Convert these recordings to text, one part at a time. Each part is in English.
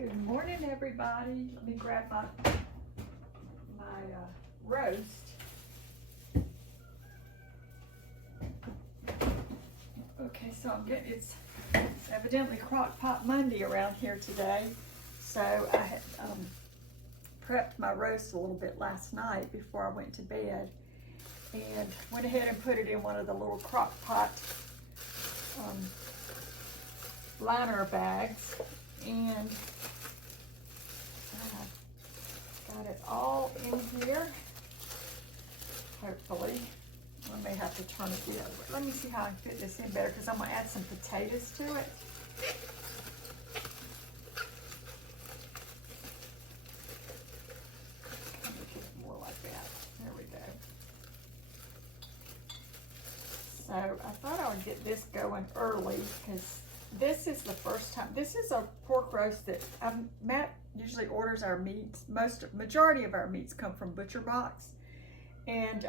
Good morning, everybody. Let me grab my roast. Okay, so it's evidently Crockpot Monday around here today. So I had prepped my roast a little bit last night before I went to bed, and went ahead and put it in one of the little Crockpot liner bags, and got it all in here. Hopefully, I may have to turn it the other way. Let me see how I can fit this in better, because I'm gonna add some potatoes to it. Kind of get more like that. There we go. So I thought I would get this going early, because this is the first time. This is a pork roast that Matt usually orders our meats. Majority of our meats come from Butcher Box, and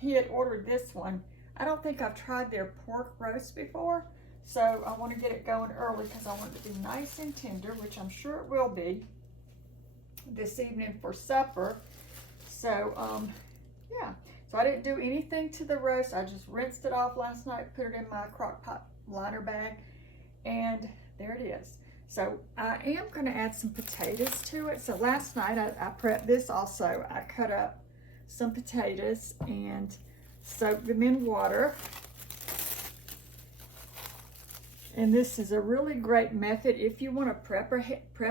he had ordered this one. I don't think I've tried their pork roast before, so I want to get it going early because I want it to be nice and tender, which I'm sure it will be this evening for supper. So yeah, so I didn't do anything to the roast. I just rinsed it off last night, put it in my Crockpot liner bag, and there it is. So I am going to add some potatoes to it. So last night I prepped this also. I cut up some potatoes and soaked them in water. And this is a really great method if you want to prep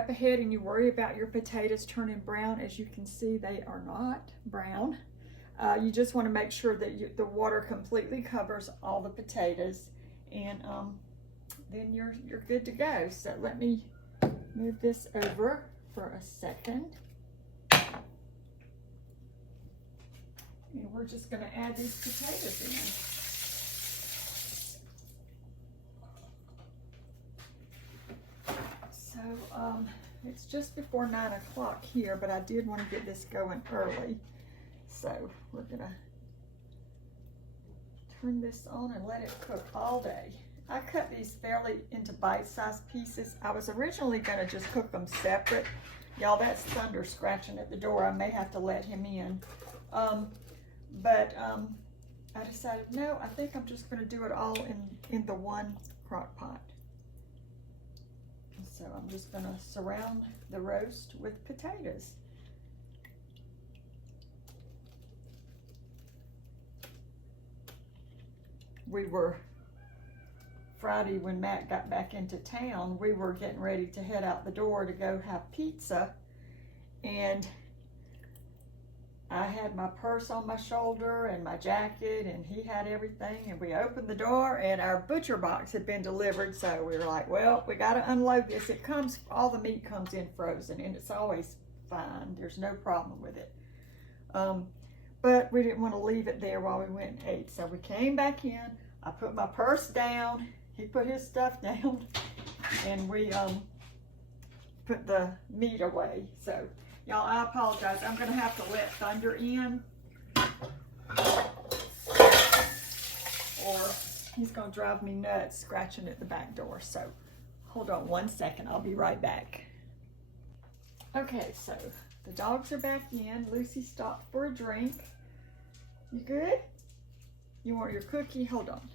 ahead and you worry about your potatoes turning brown. As you can see, they are not brown. You just want to make sure that the water completely covers all the potatoes, and then you're good to go. So let me move this over for a second. And we're just going to add these potatoes in. So it's just before 9 o'clock here, but I did want to get this going early. So we're going to turn this on and let it cook all day. I cut these fairly into bite-sized pieces. I was originally going to just cook them separate. Y'all, that's Thunder scratching at the door. I may have to let him in. But I decided, no, I think I'm just going to do it all in the one crock pot. So I'm just going to surround the roast with potatoes. We were, Friday when Matt got back into town, we were getting ready to head out the door to go have pizza, and I had my purse on my shoulder and my jacket, and he had everything, and we opened the door and our Butcher Box had been delivered. So we were like, well, we got to unload this. It comes, all the meat comes in frozen, and it's always fine. There's no problem with it. But we didn't want to leave it there while we went and ate. So we came back in, I put my purse down, he put his stuff down, and we put the meat away. So y'all, I apologize. I'm going to have to let Thunder in, or he's going to drive me nuts scratching at the back door. So hold on one second. I'll be right back. Okay, so the dogs are back in. Lucy stopped for a drink. You good? You want your cookie? Hold on.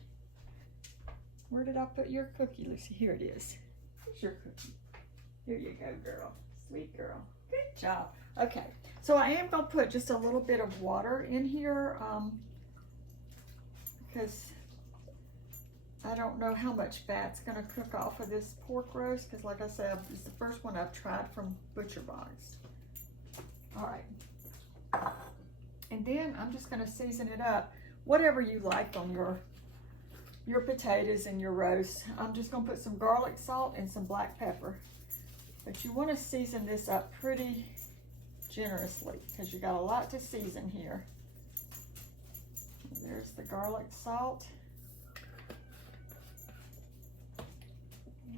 Where did I put your cookie, Lucy? Here it is. Here's your cookie. Here you go, girl. Sweet girl. Good job. Okay, so I am going to put just a little bit of water in here because I don't know how much fat's going to cook off of this pork roast, because like I said, it's the first one I've tried from Butcher Box. All right. And then I'm just going to season it up, whatever you like on your potatoes and your roast. I'm just going to put some garlic salt and some black pepper. But you want to season this up pretty generously, because you got a lot to season here. There's the garlic salt.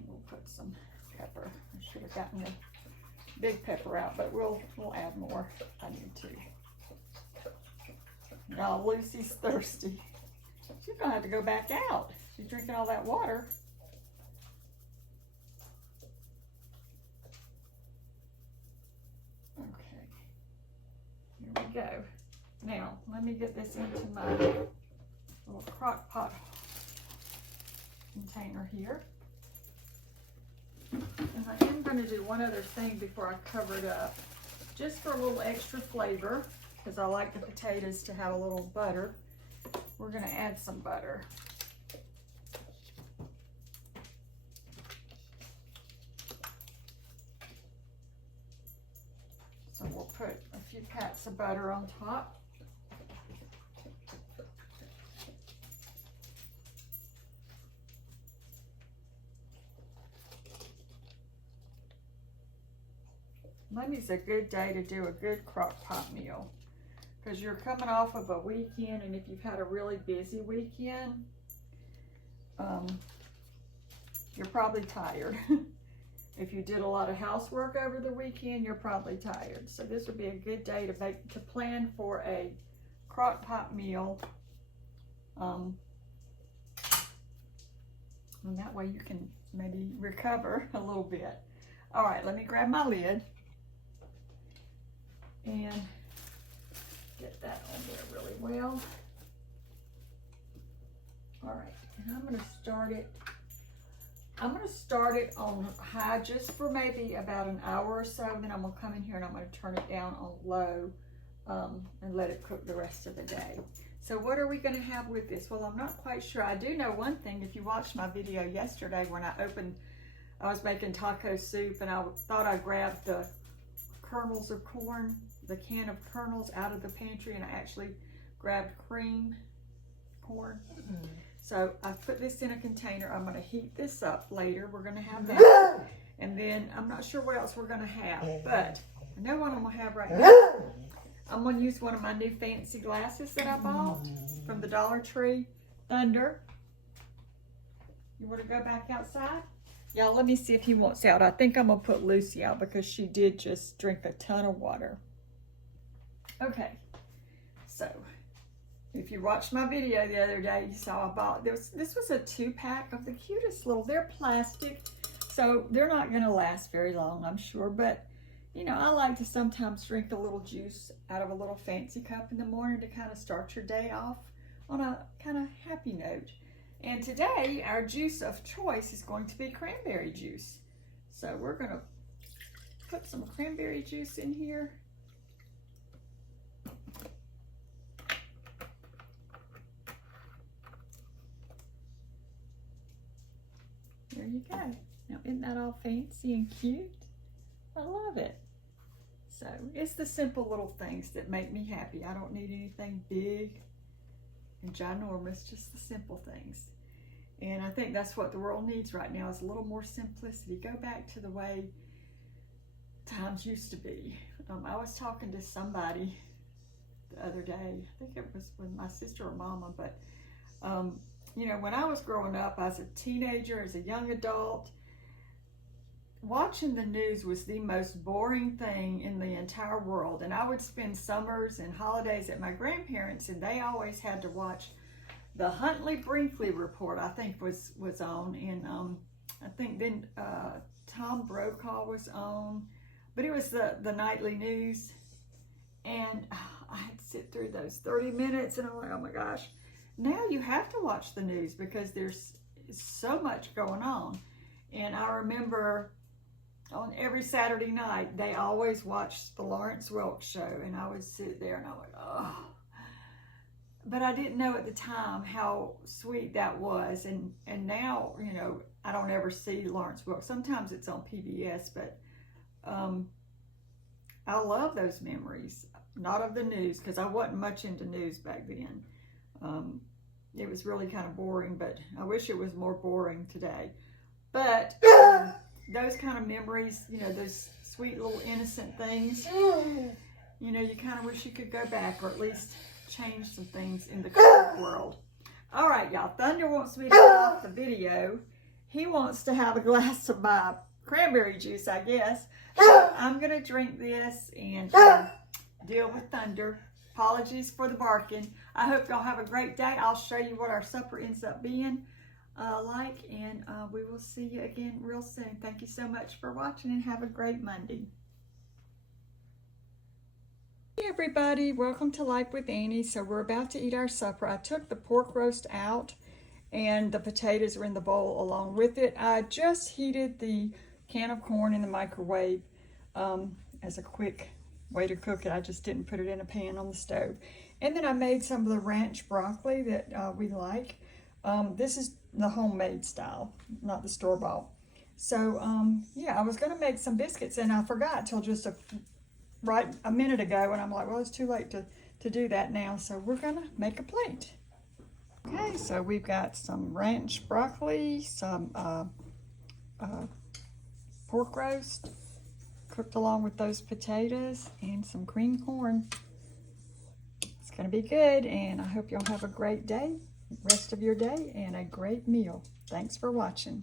We'll put some pepper. I should have gotten the big pepper out, but we'll add more if I need to. Now Lucy's thirsty. She's gonna have to go back out. She's drinking all that water. go. Now, let me get this into my little Crockpot container here. And I am going to do one other thing before I cover it up, just for a little extra flavor, because I like the potatoes to have a little butter. We're going to add some butter. So we'll put a few pats of butter on top. Monday's a good day to do a good crock pot meal, because you're coming off of a weekend, and if you've had a really busy weekend, you're probably tired. If you did a lot of housework over the weekend, you're probably tired. So this would be a good day to plan for a crock pot meal. And that way you can maybe recover a little bit. All right, let me grab my lid and get that on there really well. All right, and I'm gonna start it on high just for maybe about an hour or so. Then I'm gonna come in here and I'm gonna turn it down on low and let it cook the rest of the day. So what are we gonna have with this? Well, I'm not quite sure. I do know one thing. If you watched my video yesterday when I was making taco soup, and I thought I grabbed the kernels of corn, the can of kernels out of the pantry, and I actually grabbed cream corn. So I put this in a container. I'm gonna heat this up later. We're gonna have that. And then I'm not sure what else we're gonna have, but I know what I'm gonna have right now. I'm gonna use one of my new fancy glasses that I bought from the Dollar Tree, Thunder. You wanna go back outside? Y'all, let me see if he wants out. I think I'm gonna put Lucy out because she did just drink a ton of water. Okay, so if you watched my video the other day, you saw I bought this. This was a 2-pack of the cutest little, they're plastic, so they're not gonna last very long, I'm sure, but you know, I like to sometimes drink a little juice out of a little fancy cup in the morning to kind of start your day off on a kind of happy note. And today, our juice of choice is going to be cranberry juice. So we're gonna put some cranberry juice in here. There you go. Now, isn't that all fancy and cute? I love it. So it's the simple little things that make me happy. I don't need anything big and ginormous, just the simple things. And I think that's what the world needs right now, is a little more simplicity. Go back to the way times used to be. I was talking to somebody the other day, I think it was with my sister or mama, but you know, when I was growing up as a teenager, as a young adult, watching the news was the most boring thing in the entire world. And I would spend summers and holidays at my grandparents', and they always had to watch the Huntley-Brinkley report, I think was on, and I think then Tom Brokaw was on, but it was the nightly news, and I had to sit through those 30 minutes, and I'm like, oh my gosh. Now you have to watch the news because there's so much going on. And I remember on every Saturday night, they always watched the Lawrence Welk show, and I would sit there and I'm like, oh. But I didn't know at the time how sweet that was. And now, you know, I don't ever see Lawrence Welk. Sometimes it's on PBS, but I love those memories. Not of the news, because I wasn't much into news back then. It was really kind of boring, but I wish it was more boring today. But those kind of memories, you know, those sweet little innocent things, you know, you kind of wish you could go back, or at least change some things in the current world. All right, y'all. Thunder wants me to get off the video. He wants to have a glass of my cranberry juice, I guess. So I'm going to drink this and deal with Thunder. Apologies for the barking. I hope y'all have a great day. I'll show you what our supper ends up being like, and we will see you again real soon. Thank you so much for watching, and have a great Monday. Here, everybody, welcome to Life with Annie. So we're about to eat our supper. I took the pork roast out and the potatoes are in the bowl along with it. I just heated the can of corn in the microwave as a quick way to cook it. I just didn't put it in a pan on the stove. And then I made some of the ranch broccoli that we like. This is the homemade style, not the store-bought. So yeah, I was gonna make some biscuits and I forgot till just right a minute ago, and I'm like, well, it's too late to do that now, so we're gonna make a plate. Okay, so we've got some ranch broccoli, some pork roast cooked along with those potatoes, and some cream corn. It's gonna be good, and I hope y'all have a great day, rest of your day, and a great meal. Thanks for watching.